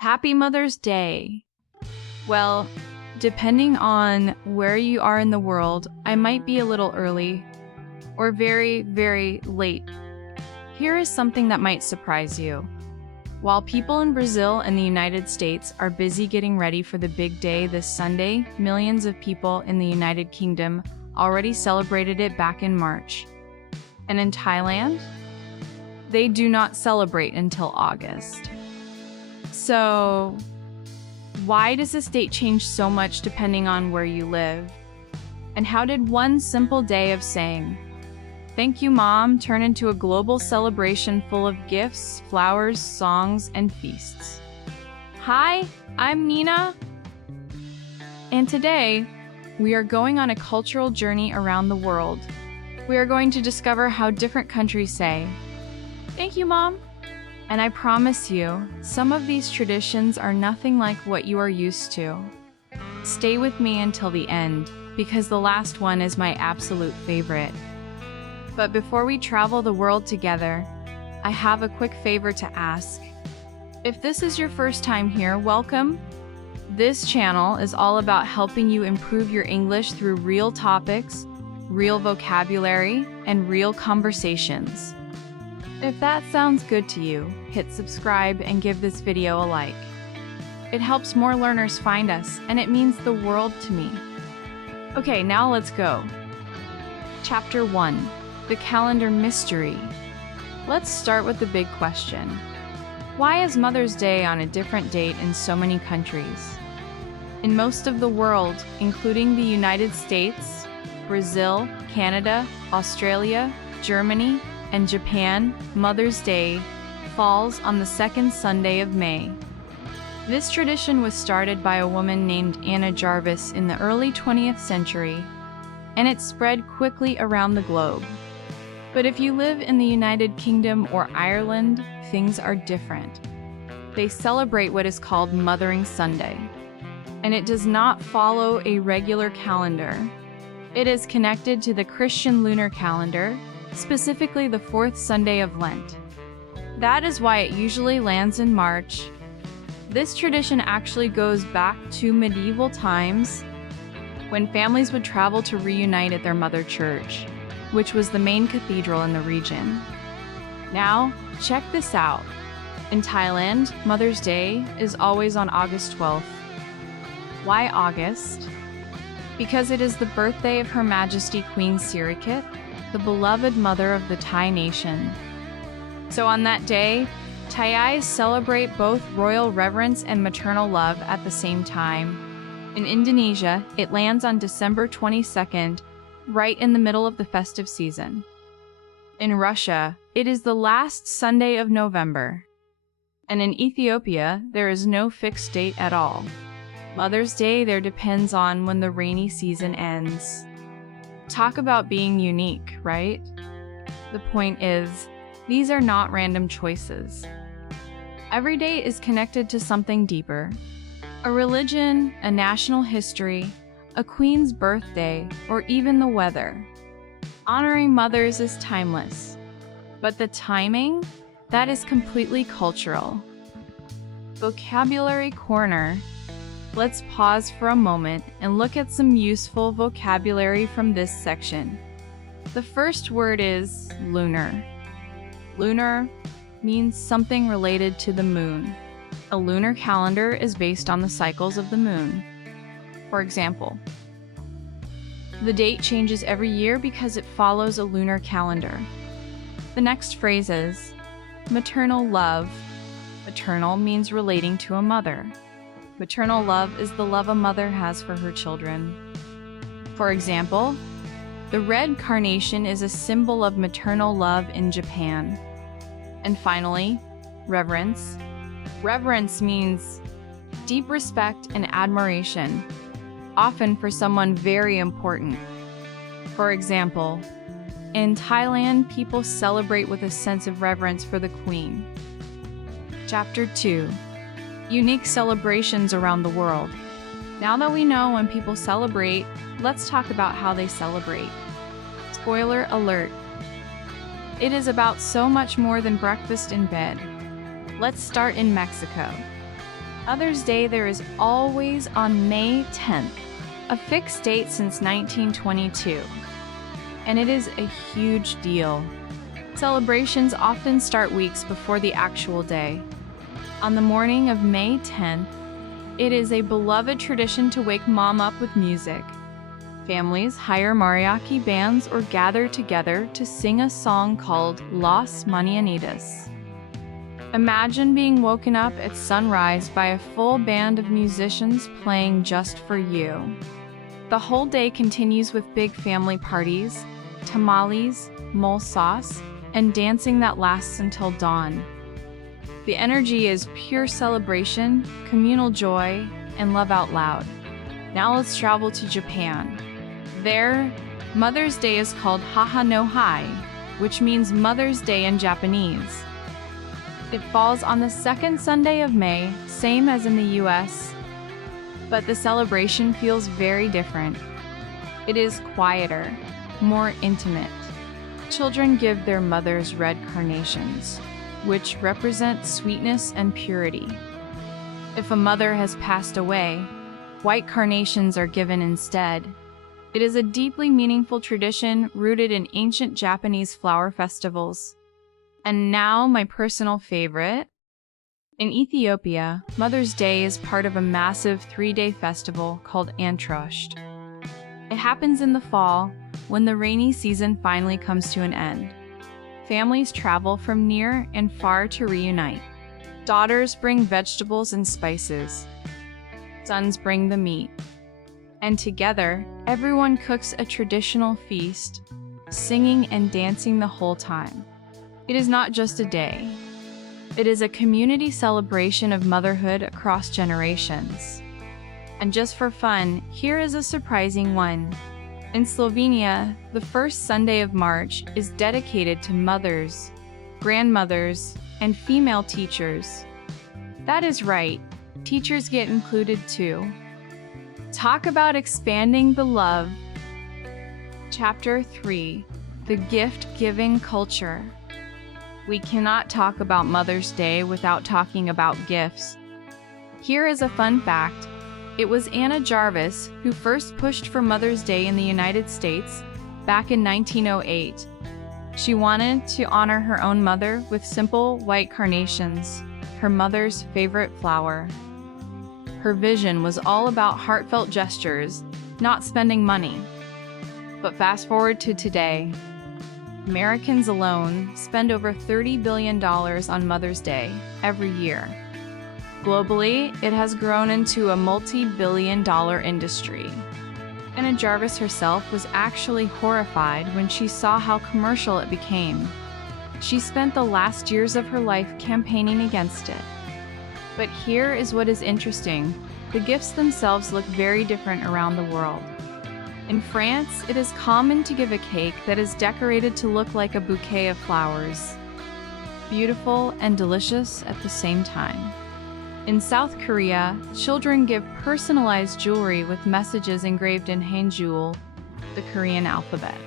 Happy Mother's Day! Well, depending on where you are in the world, I might be a little early or very, very late. Here is something that might surprise you. While people in Brazil and the United States are busy getting ready for the big day this Sunday, millions of people in the United Kingdom already celebrated it back in March. And in Thailand, they do not celebrate until August. So, why does this date change so much depending on where you live? And how did one simple day of saying, "Thank you, Mom," turn into a global celebration full of gifts, flowers, songs, and feasts? Hi, I'm Nina. And today, we are going on a cultural journey around the world. We are going to discover how different countries say, "Thank you, Mom." And I promise you, some of these traditions are nothing like what you are used to. Stay with me until the end, because the last one is my absolute favorite. But before we travel the world together, I have a quick favor to ask. If this is your first time here, welcome. This channel is all about helping you improve your English through real topics, real vocabulary, and real conversations. If that sounds good to you, hit subscribe and give this video a like. It helps more learners find us, and it means the world to me. Okay, now let's go. Chapter 1. The Calendar Mystery. Let's start with the big question. Why is Mother's Day on a different date in so many countries? In most of the world, including the United States, Brazil, Canada, Australia, Germany, and Japan, Mother's Day falls on the second Sunday of May. This tradition was started by a woman named Jarvis in the early 20th century, and it spread quickly around the globe. But if you live in the United Kingdom or Ireland, things are different. They celebrate what is called Mothering Sunday, and it does not follow a regular calendar. It is connected to the Christian lunar calendar, specifically the fourth Sunday of Lent. That is why it usually lands in March. This tradition actually goes back to medieval times when families would travel to reunite at their mother church, which was the main cathedral in the region. Now, check this out. In Thailand, Mother's Day is always on August 12th. Why August? Because it is the birthday of Her Majesty Queen Sirikit, the beloved mother of the Thai nation. So on that day, Thais celebrate both royal reverence and maternal love at the same time. In Indonesia, it lands on December 22nd, right in the middle of the festive season. In Russia, it is the last Sunday of November. And in Ethiopia, there is no fixed date at all. Mother's Day there depends on when the rainy season ends. Talk about being unique, right? The point is, these are not random choices. Every day is connected to something deeper. A religion, a national history, a queen's birthday, or even the weather. Honoring mothers is timeless. But the timing? That is completely cultural. Vocabulary Corner. Let's pause for a moment and look at some useful vocabulary from this section. The first word is lunar. Lunar means something related to the moon. A lunar calendar is based on the cycles of the moon. For example, the date changes every year because it follows a lunar calendar. The next phrase is maternal love. Maternal means relating to a mother. Maternal love is the love a mother has for her children. For example, the red carnation is a symbol of maternal love in Japan. And finally, reverence. Reverence means deep respect and admiration, often for someone very important. For example, in Thailand, people celebrate with a sense of reverence for the Queen. Chapter 2. Unique celebrations around the world. Now that we know when people celebrate, let's talk about how they celebrate. Spoiler alert. It is about so much more than breakfast in bed. Let's start in Mexico. Mother's Day there is always on May 10th, a fixed date since 1922. And it is a huge deal. Celebrations often start weeks before the actual day. On the morning of May 10th, it is a beloved tradition to wake mom up with music. Families hire mariachi bands or gather together to sing a song called Las Mañanitas. Imagine being woken up at sunrise by a full band of musicians playing just for you. The whole day continues with big family parties, tamales, mole sauce, and dancing that lasts until dawn. The energy is pure celebration, communal joy, and love out loud. Now let's travel to Japan. There, Mother's Day is called Haha no Hai, which means Mother's Day in Japanese. It falls on the second Sunday of May, same as in the US, but the celebration feels very different. It is quieter, more intimate. Children give their mothers red carnations, which represent sweetness and purity. If a mother has passed away, white carnations are given instead. It is a deeply meaningful tradition rooted in ancient Japanese flower festivals. And now my personal favorite. In Ethiopia, Mother's Day is part of a massive 3-day festival called Antrosht. It happens in the fall, when the rainy season finally comes to an end. Families travel from near and far to reunite. Daughters bring vegetables and spices. Sons bring the meat. And together, everyone cooks a traditional feast, singing and dancing the whole time. It is not just a day. It is a community celebration of motherhood across generations. And just for fun, here is a surprising one. In Slovenia, the first Sunday of March is dedicated to mothers, grandmothers, and female teachers. That is right, teachers get included too. Talk about expanding the love. Chapter 3: The Gift-Giving Culture. We cannot talk about Mother's Day without talking about gifts. Here is a fun fact. It was Anna Jarvis who first pushed for Mother's Day in the United States back in 1908. She wanted to honor her own mother with simple white carnations, her mother's favorite flower. Her vision was all about heartfelt gestures, not spending money. But fast forward to today. Americans alone spend over $30 billion on Mother's Day every year. Globally, it has grown into a multi-billion-dollar industry. Anna Jarvis herself was actually horrified when she saw how commercial it became. She spent the last years of her life campaigning against it. But here is what is interesting. The gifts themselves look very different around the world. In France, it is common to give a cake that is decorated to look like a bouquet of flowers. Beautiful and delicious at the same time. In South Korea, children give personalized jewelry with messages engraved in Hangul, the Korean alphabet.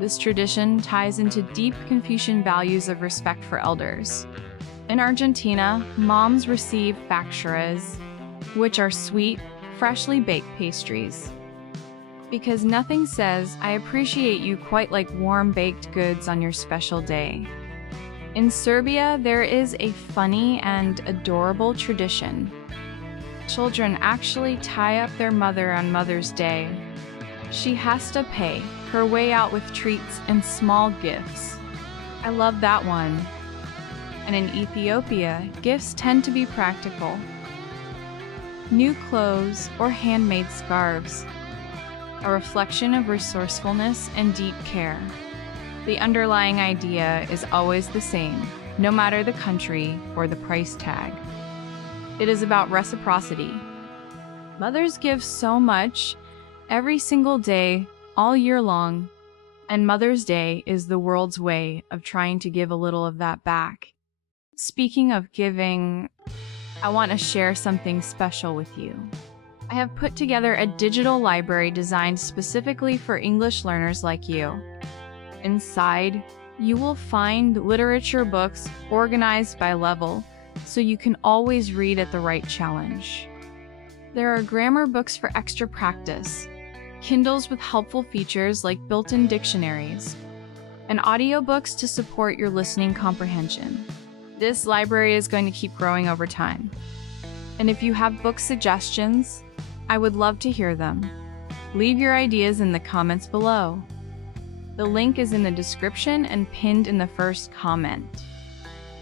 This tradition ties into deep Confucian values of respect for elders. In Argentina, moms receive facturas, which are sweet, freshly baked pastries. Because nothing says, "I appreciate you" quite like warm baked goods on your special day. In Serbia, there is a funny and adorable tradition. Children actually tie up their mother on Mother's Day. She has to pay her way out with treats and small gifts. I love that one. And in Ethiopia, gifts tend to be practical. New clothes or handmade scarves. A reflection of resourcefulness and deep care. The underlying idea is always the same, no matter the country or the price tag. It is about reciprocity. Mothers give so much, every single day, all year long, and Mother's Day is the world's way of trying to give a little of that back. Speaking of giving, I want to share something special with you. I have put together a digital library designed specifically for English learners like you. Inside, you will find literature books organized by level, so you can always read at the right challenge. There are grammar books for extra practice, Kindles with helpful features like built-in dictionaries, and audiobooks to support your listening comprehension. This library is going to keep growing over time. And if you have book suggestions, I would love to hear them. Leave your ideas in the comments below. The link is in the description and pinned in the first comment.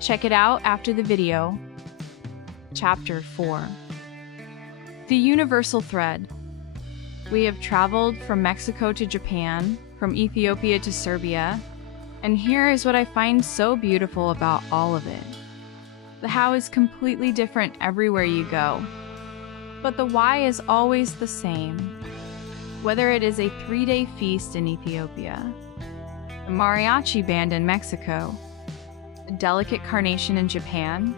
Check it out after the video. Chapter 4. The Universal Thread. We have traveled from Mexico to Japan, from Ethiopia to Serbia, and here is what I find so beautiful about all of it. The how is completely different everywhere you go, but the why is always the same. Whether it is a 3-day feast in Ethiopia, a mariachi band in Mexico, a delicate carnation in Japan,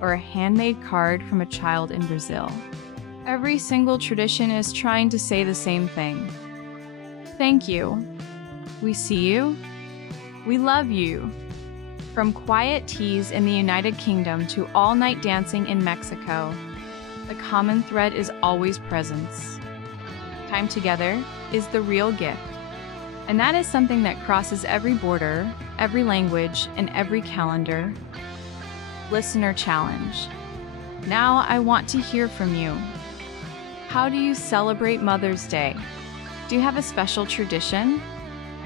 or a handmade card from a child in Brazil, every single tradition is trying to say the same thing. Thank you. We see you. We love you. From quiet teas in the United Kingdom to all-night dancing in Mexico, the common thread is always presence. Time together is the real gift. And that is something that crosses every border, every language, and every calendar. Listener challenge. Now I want to hear from you. How do you celebrate Mother's Day? Do you have a special tradition?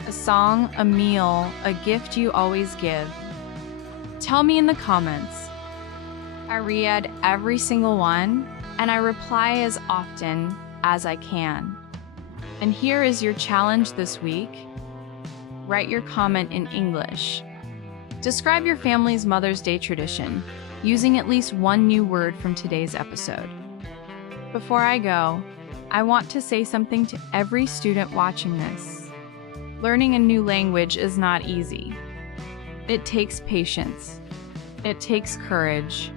A song, a meal, a gift you always give? Tell me in the comments. I read every single one, and I reply as often as I can. And here is your challenge this week. Write your comment in English. Describe your family's Mother's Day tradition, using at least one new word from today's episode. Before I go, I want to say something to every student watching this. Learning a new language is not easy. It takes patience. It takes courage.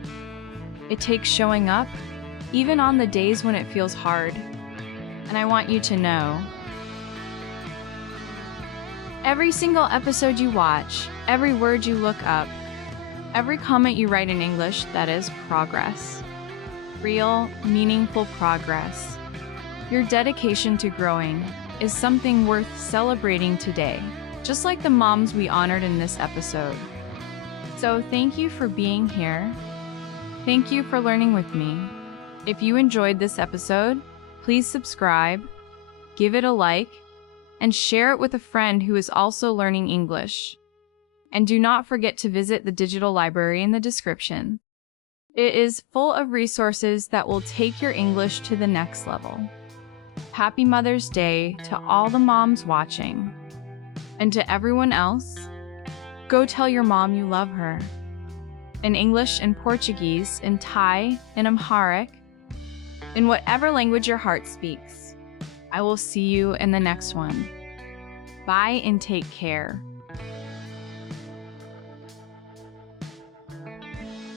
It takes showing up, even on the days when it feels hard. And I want you to know, every single episode you watch, every word you look up, every comment you write in English, that is progress. Real, meaningful progress. Your dedication to growing is something worth celebrating today, just like the moms we honored in this episode. So thank you for being here. Thank you for learning with me. If you enjoyed this episode, please subscribe, give it a like, and share it with a friend who is also learning English. And do not forget to visit the digital library in the description. It is full of resources that will take your English to the next level. Happy Mother's Day to all the moms watching. And to everyone else, go tell your mom you love her. In English and Portuguese, in Thai, in Amharic, in whatever language your heart speaks. I will see you in the next one. Bye and take care.